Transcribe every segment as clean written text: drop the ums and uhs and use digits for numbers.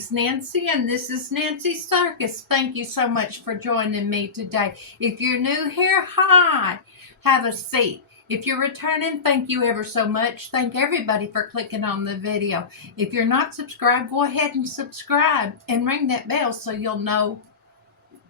name's Nancy, and this is Nancy Circus. Thank you so much for joining me today. If you're new here, hi. Have a seat. If you're returning, thank you ever so much. Thank everybody for clicking on the video. If you're not subscribed, go ahead and subscribe and ring that bell so you'll know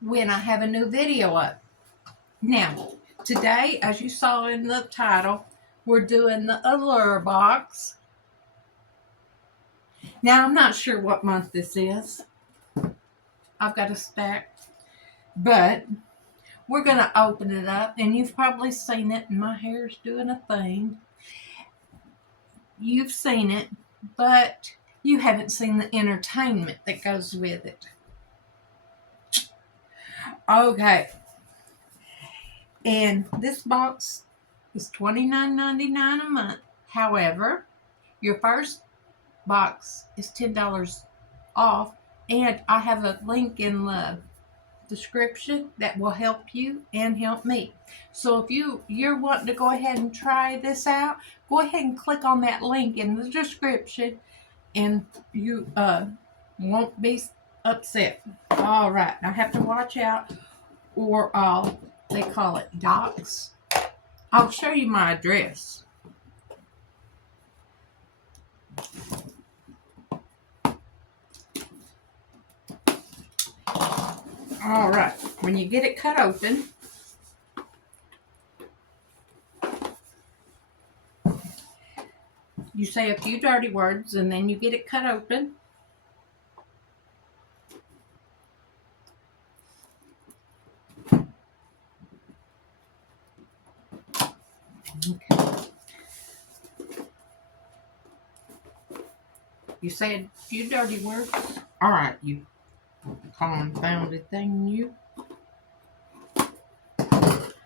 when I have a new video up. Now, today, as you saw in the title, we're doing the Allure Box. Now, I'm not sure what month this is. I've got a stack. But we're going to open it up. And you've probably seen it. And my hair's doing a thing. You've seen it. But you haven't seen the entertainment that goes with it. Okay. And this box is $29.99 a month. However, your first box is $10 off, and I have a link in the description that will help you and help me. So if you're wanting to go ahead and try this out, go ahead and click on that link in the description, and you won't be upset. All right, I have to watch out, or they call it docs. I'll show you my address. All right, when you get it cut open, you say a few dirty words, and then you get it cut open. Okay. You say a few dirty words. All right, you confounded thing, you.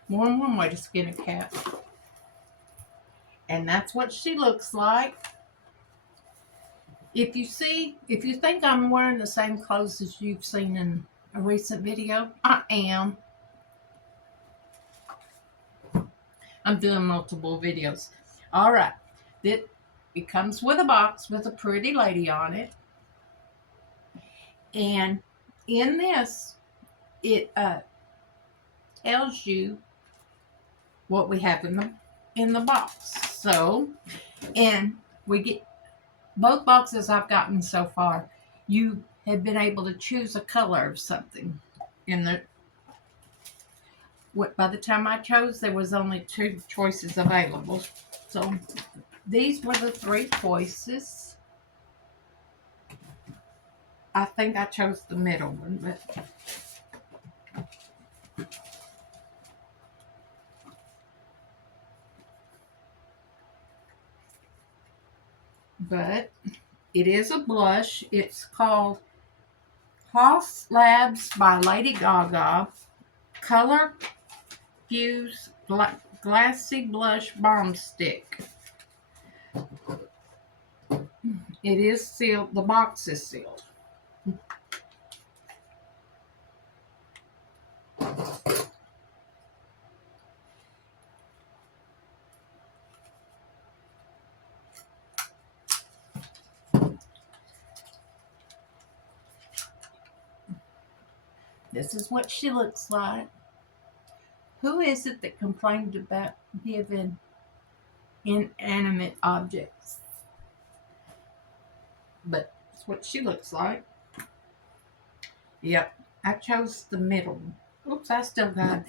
More than one way to skin a cat. And that's what she looks like. If you think I'm wearing the same clothes as you've seen in a recent video, I am. I'm doing multiple videos. All right. It comes with a box with a pretty lady on it. And in this, it tells you what we have in the box. So, and we get both boxes I've gotten so far. You have been able to choose a color of something in the. By the time I chose, there was only 2 choices available. So these were the 3 choices. I think I chose the middle one, but it is a blush. It's called Hoss Labs by Lady Gaga Color Fuse Glassy Blush Balm Stick. It is sealed. The box is sealed. This is what she looks like. Who is it that complained about giving inanimate objects? But that's what she looks like. Yep, I chose the middle. Oops, I still got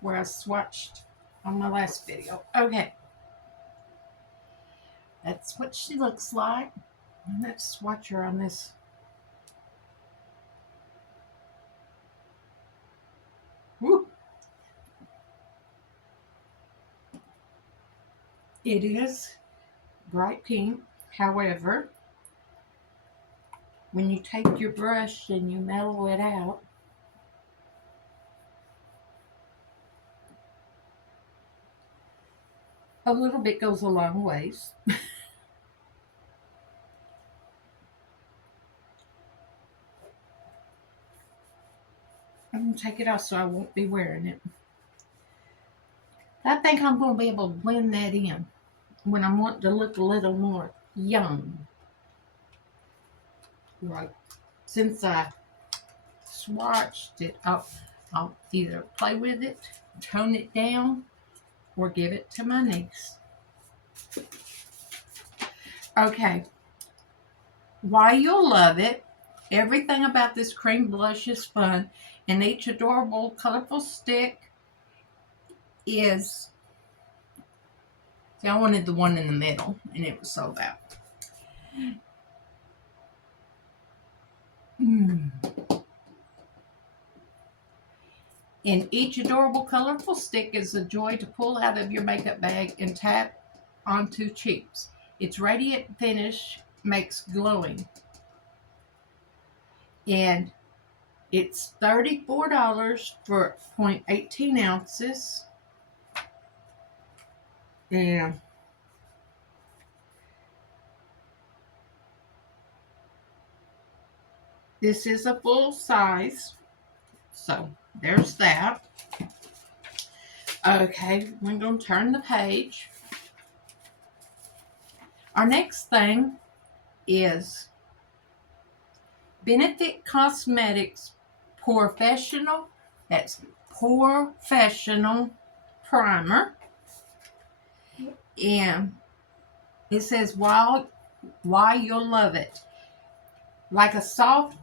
where I swatched on my last video. Okay. That's what she looks like. Let's swatch her on this. Woo. It is bright pink. However, when you take your brush and you mellow it out, a little bit goes a long ways. I'm going to take it off so I won't be wearing it. I think I'm going to be able to blend that in when I want to look a little more young. Right. Since I swatched it, I'll either play with it, tone it down, or give it to my niece. Okay. Why you'll love it. Everything about this cream blush is fun, and each adorable, colorful stick is... See, I wanted the one in the middle, and it was sold out. And each adorable, colorful stick is a joy to pull out of your makeup bag and tap onto cheeks. Its radiant finish makes glowing. And it's $34 for 0.18 ounces. And this is a full size. So there's that. Okay, we're going to turn the page. Our next thing is Benefit Cosmetics Professional. That's Professional Primer. And it says why you'll love it. Like a soft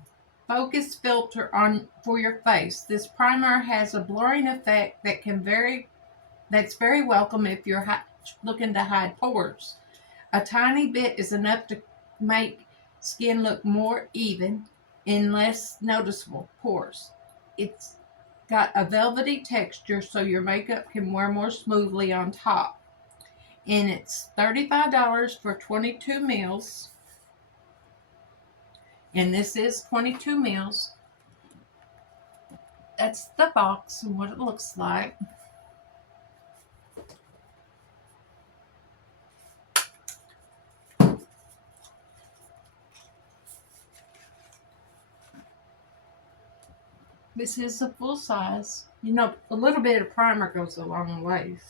focus filter on for your face, this primer has a blurring effect that's very welcome if you're looking to hide pores. A tiny bit is enough to make skin look more even and less noticeable pores. It's got a velvety texture so your makeup can wear more smoothly on top. And it's $35 for 22 mils. And this is 22 mils. That's the box and what it looks like. This is a full size. You know, a little bit of primer goes a long ways.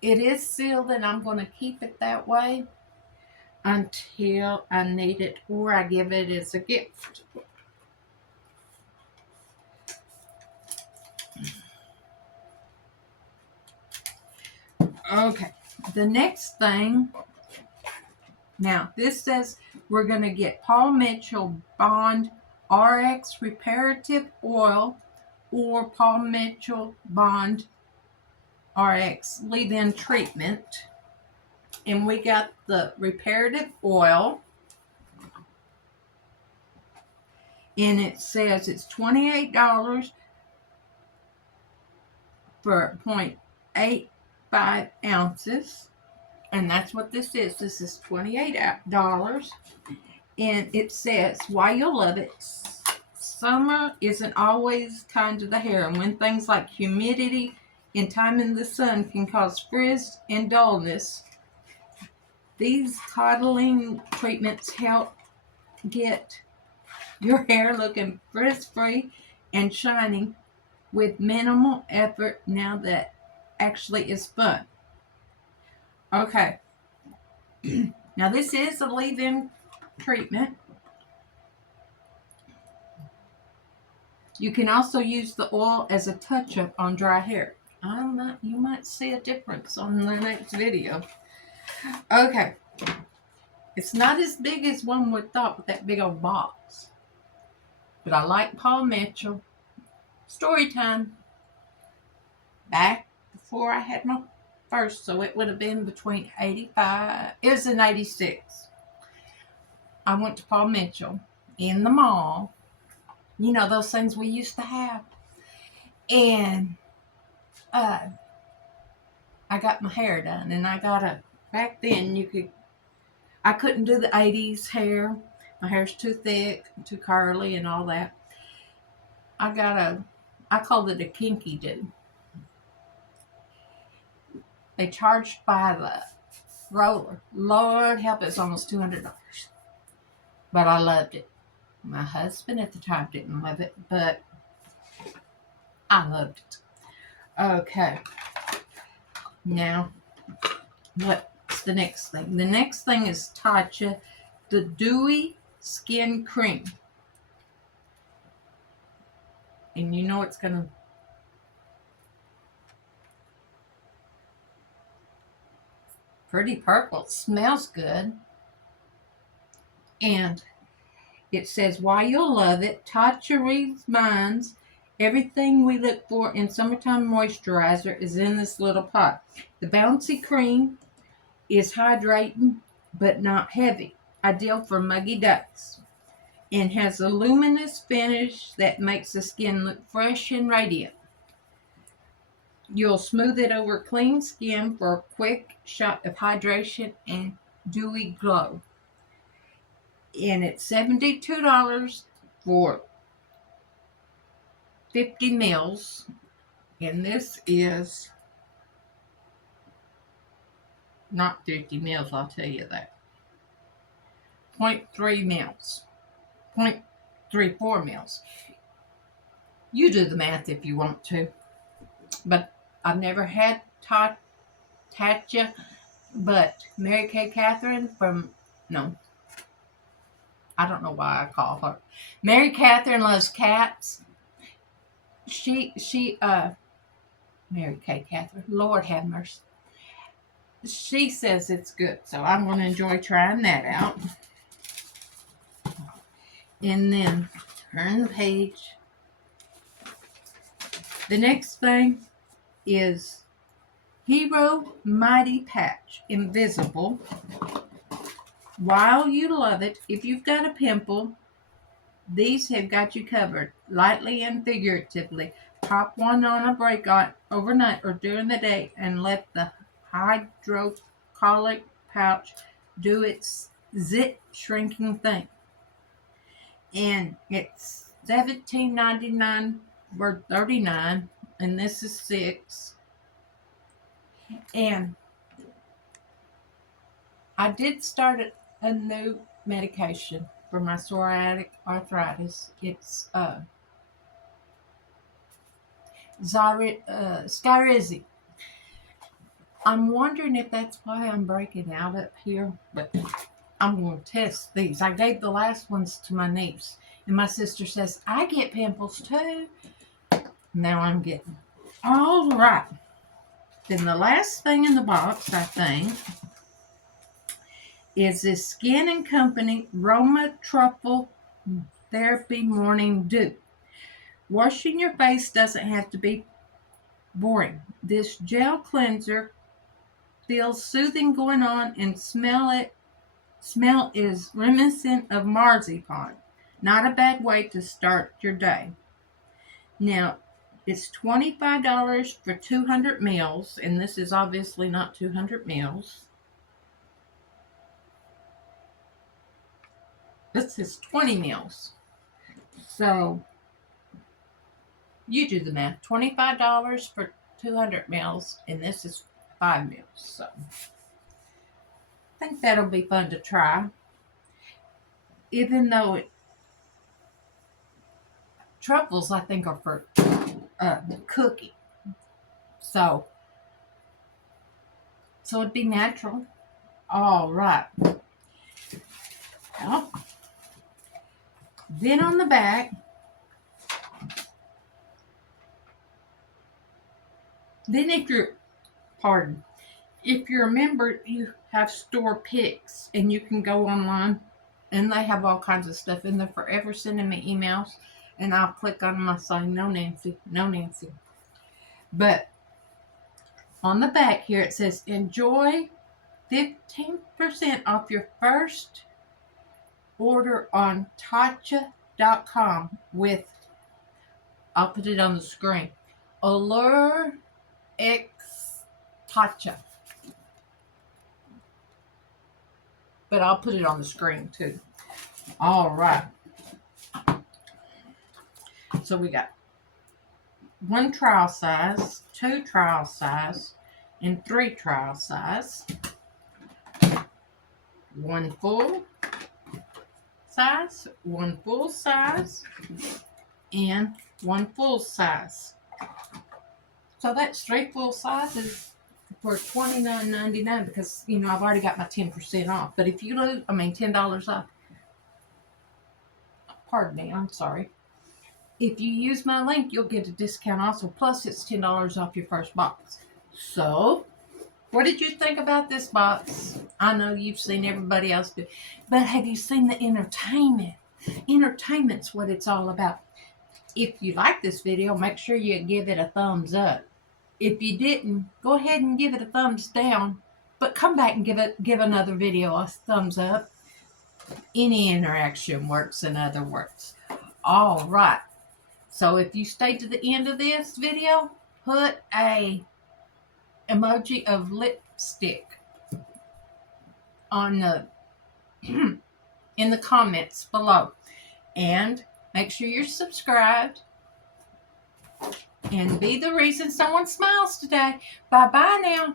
It is sealed and I'm going to keep it that way until I need it or I give it as a gift. Okay, the next thing, now this says we're going to get Paul Mitchell Bond RX Reparative Oil or Paul Mitchell Bond RX Leave-In Treatment. And we got the reparative oil. And it says it's $28 for 0.85 ounces. And that's what this is. This is $28. And it says, why you'll love it. Summer isn't always kind to the hair. And when things like humidity and time in the sun can cause frizz and dullness, these coddling treatments help get your hair looking frizz-free and shining with minimal effort. Now that actually is fun. Okay. Now this is a leave-in treatment. You can also use the oil as a touch-up on dry hair. You might see a difference on the next video. Okay. It's not as big as one would thought with that big old box. But I like Paul Mitchell. Story time. Back before I had my first, so it would have been between 85. It was in 86. I went to Paul Mitchell in the mall. You know, those things we used to have. And I got my hair done. And back then I couldn't do the 80s hair. My hair's too thick, too curly and all that. I called it a kinky do. They charged by the roller. Lord help, it's almost $200. But I loved it. My husband at the time didn't love it, but I loved it. Okay. Now, what's the next thing? The next thing is Tatcha, the Dewy skin cream. And you know it's going to pretty purple. It smells good. And it says, why you'll love it, Tatcha reminds everything we look for in summertime moisturizer is in this little pot. The bouncy cream is hydrating but not heavy, ideal for muggy ducks, and has a luminous finish that makes the skin look fresh and radiant. You'll smooth it over clean skin for a quick shot of hydration and dewy glow. And it's $72 for 50 mils. And this is not 50 mils, I'll tell you that. 0.3 mils. 0.34 mils. You do the math if you want to. But I've never had Tatcha, but Mary Kay Catherine I don't know why I call her. Mary Catherine loves cats. Mary Kay Catherine, Lord have mercy. She says it's good, so I'm going to enjoy trying that out. And then turn the page. The next thing is Hero Mighty Patch Invisible. While you love it, if you've got a pimple, these have got you covered, lightly and figuratively. Pop one on a break overnight or during the day and let the hydrocolloid pouch do its zit shrinking thing. And it's $17.99 for 39, and this is 6. And I did start a new medication for my psoriatic arthritis. It's Skyrizi. I'm wondering if that's why I'm breaking out up here, but I'm going to test these. I gave the last ones to my niece, and my sister says, I get pimples too. Now I'm getting. All right. Then the last thing in the box, I think, is this Skin & Company Roma Truffle Therapy Morning Dew. Washing your face doesn't have to be boring. This gel cleanser feels soothing going on, and smell is reminiscent of marzipan. Not a bad way to start your day. Now, it's $25 for 200 mils, and this is obviously not 200 mils. This is 20 mils. So, you do the math. $25 for 200 mils, and this is 5 mils. So, I think that'll be fun to try. Even though truffles, I think, are for cooking. So it'd be natural. All right. Well, then on the back, if you're a member, you have store picks, and you can go online, and they have all kinds of stuff in there. Forever sending me emails, and I'll click on them. I say, no, Nancy. But on the back here, it says, enjoy 15% off your first order on Tatcha.com with, I'll put it on the screen, Allure X Tatcha. But I'll put it on the screen too. All right. So we got 1 trial size, 2 trial size, and 3 trial size. 1 full size, 1 full size, and 1 full size. So that's 3 full sizes for $29.99 because, I've already got my 10% off. But if you lose, $10 off. pardon me, I'm sorry. If you use my link, you'll get a discount also. Plus, it's $10 off your first box. So, what did you think about this box? I know you've seen everybody else do, but have you seen the entertainment? Entertainment's what it's all about. If you like this video, make sure you give it a thumbs up. If you didn't, go ahead and give it a thumbs down, but come back and give another video a thumbs up. Any interaction works, in other words. All right. So if you stay to the end of this video, put a emoji of lipstick on the in the comments below, and make sure you're subscribed and be the reason someone smiles today. Bye bye now.